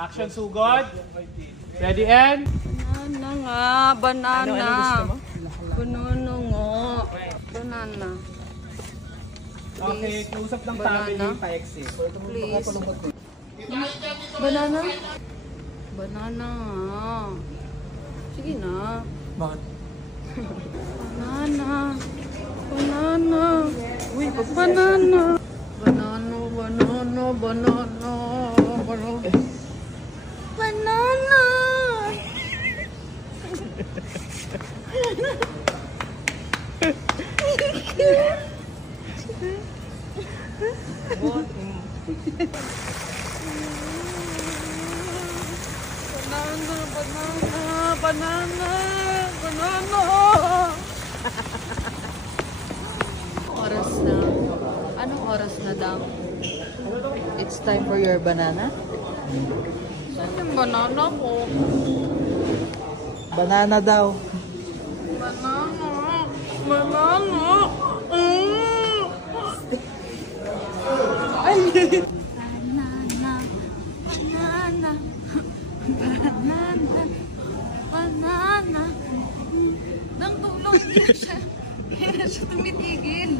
Action sugod. Ready and? Banana nga, banana. Ano gusto mo? Banana nga. Banana. Okay, close up ng family, pa-exit. Please. Banana? Banana nga. Sige na. Bakit? Banana. Banana. Uy, banana. Banana, banana, banana. Banana. Banana. Banana, banana, banana, banana. Oras na. Anong oras na daw? It's time for your banana. Saan yung banana ko? Banana daw. Banana. Banana. Ay! Banana. Banana. Banana. Banana. Nang tulong niya siya. Kaya siya tumitigil.